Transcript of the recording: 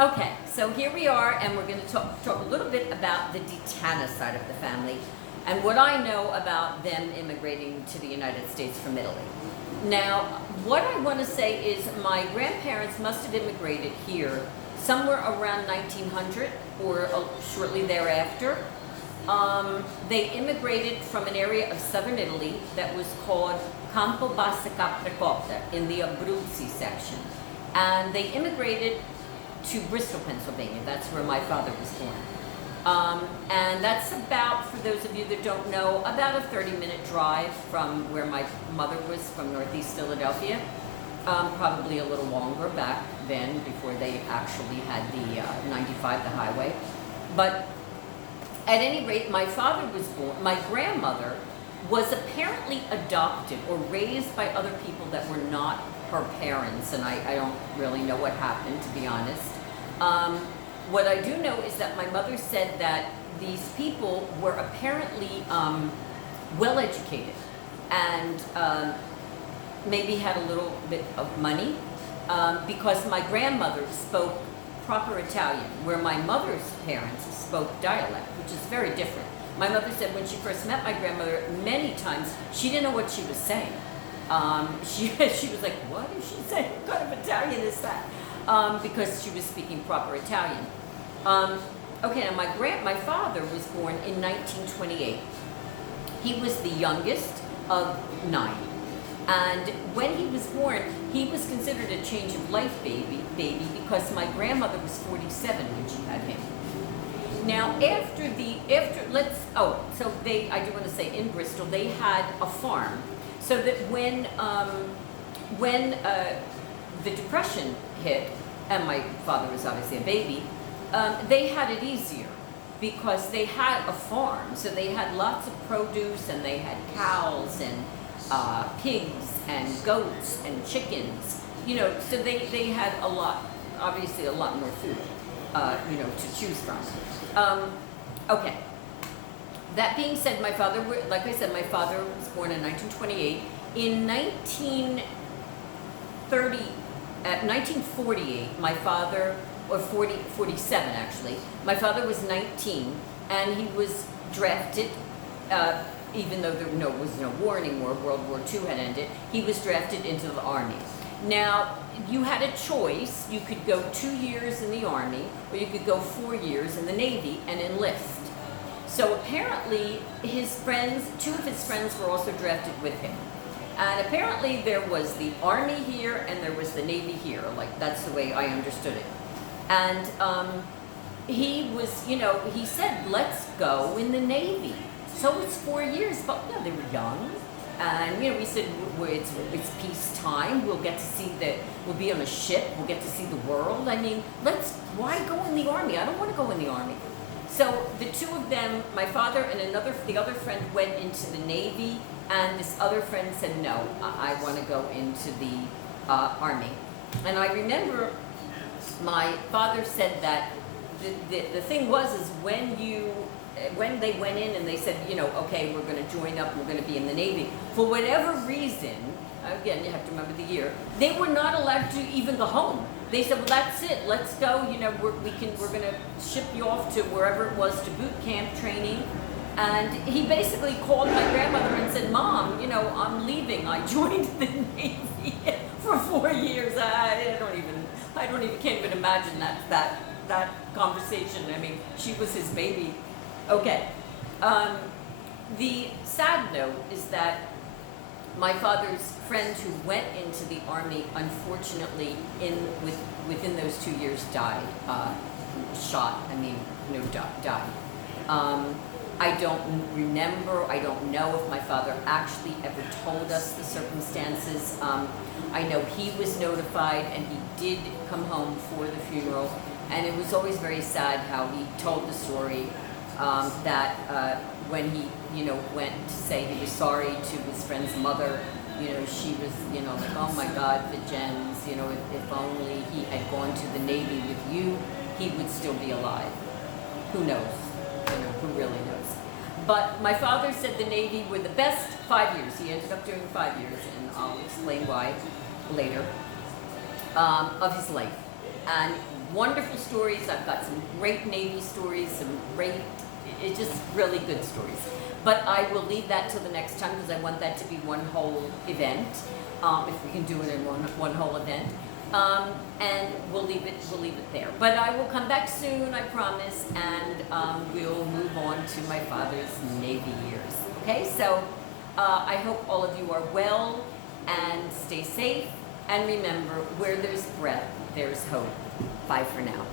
Okay, so here we are, and we're going to talk a little bit about the DiTanna side of the family and what I know about them immigrating to the United States from Italy. Now, what I want to say is my grandparents must have immigrated here somewhere around 1900 or shortly thereafter. They immigrated from an area of southern Italy that was called Campobasso Capricotta in the Abruzzi section. And they immigrated to Bristol, Pennsylvania. That's where my father was born. And that's about, for those of you that don't know, about a 30-minute drive from where my mother was, from Northeast Philadelphia. Probably a little longer back then, before they actually had the 95, the highway. But at any rate, my father was born, my grandmother was apparently adopted or raised by other people that were not her parents, and I don't really know what happened, to be honest. What I do know is that my mother said that these people were apparently well educated and maybe had a little bit of money, because my grandmother spoke proper Italian, where my mother's parents spoke dialect, which is very different. My mother said when she first met my grandmother, many times she didn't know what she was saying. She was like, what is she saying? What kind of Italian is that? Because she was speaking proper Italian. Okay, now my father was born in 1928. He was the youngest of 9. And when he was born, he was considered a change of life baby because my grandmother was 47 when she had him. Now, I do want to say in Bristol, they had a farm. So that when the Depression hit, and my father was obviously a baby, they had it easier because they had a farm. So they had lots of produce, and they had cows and pigs and goats and chickens. So they had obviously a lot more food, to choose from. Okay. That being said, my father, like I said, my father was born in 1928. In 1948, my father, or 47 actually, my father was 19, and he was drafted, even though there was no war anymore, World War II had ended, he was drafted into the Army. Now, you had a choice. You could go 2 years in the Army, or you could go 4 years in the Navy and enlist. So apparently two of his friends were also drafted with him. And apparently there was the Army here and there was the Navy here. Like, that's the way I understood it. And he said, let's go in the Navy. So it's 4 years, but they were young. And, we said, it's peacetime. We'll get to see we'll be on a ship. We'll get to see the world. I mean, why go in the Army? I don't want to go in the Army. So the two of them, my father and the other friend, went into the Navy, and this other friend said, no, I want to go into the Army. And I remember my father said that the thing is when they went in and they said, okay, we're going to join up, we're going to be in the Navy, for whatever reason, again, you have to remember the year, they were not allowed to even go home. They said, well, that's it, let's go, we're going to ship you off to wherever it was, to boot camp training. And he basically called my grandmother and said, Mom, I'm leaving. I joined the Navy for 4 years. Can't even imagine that conversation. I mean, she was his baby. Okay. The sad note is that my father's friend who went into the Army, unfortunately, within those 2 years died. Died. I don't remember, I don't know if my father actually ever told us the circumstances. I know he was notified and he did come home for the funeral, and it was always very sad how he told the story that when he went to say he was sorry to his friend's mother, she was like, oh my God, the Jens, if only he had gone to the Navy with you, he would still be alive. Who knows? Who really knows? But my father said the Navy were the best 5 years. He ended up doing 5 years, and I'll explain why later, of his life. and wonderful stories. I've got some great Navy stories, it's just really good stories. But I will leave that till the next time because I want that to be one whole event, if we can do it in one whole event. And we'll leave it there. But I will come back soon, I promise, and we'll move on to my father's Navy years. Okay, so I hope all of you are well and stay safe. And remember, where there's breath, there's hope. Bye for now.